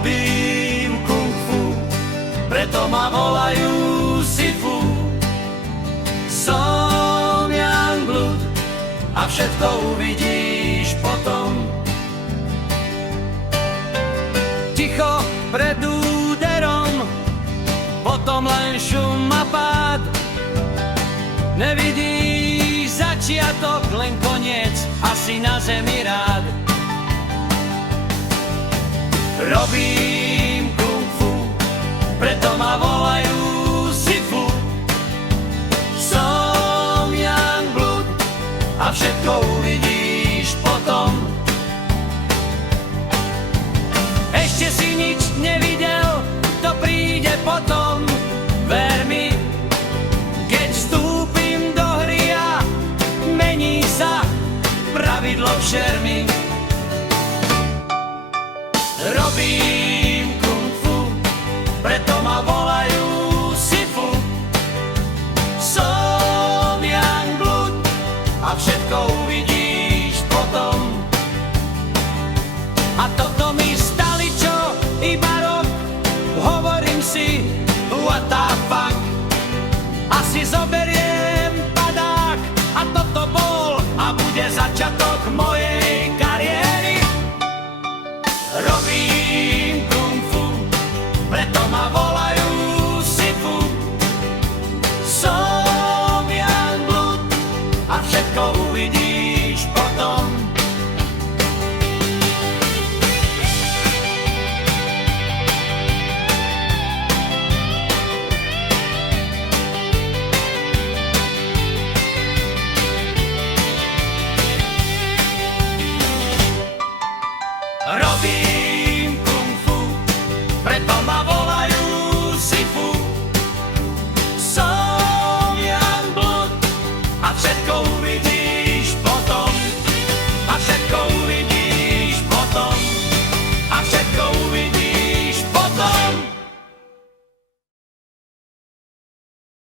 Robím kung fu, preto ma volajú Sifu. Som young blood a všetko uvidíš potom. Ticho pred úderom, potom len šum a pád. Nevidíš začiatok, len koniec, asi na zemi rád. Robím kung fu, preto ma volajú Sifu. Som young blood a všetko uvidíš potom. Ešte si nič nevidel, to príde potom. Ver mi, keď vstúpim do hry a mení sa pravidlo v šermy. Robím kung fu, preto ma volajú Sifu. Som young blood a všetko uvidíš potom. A toto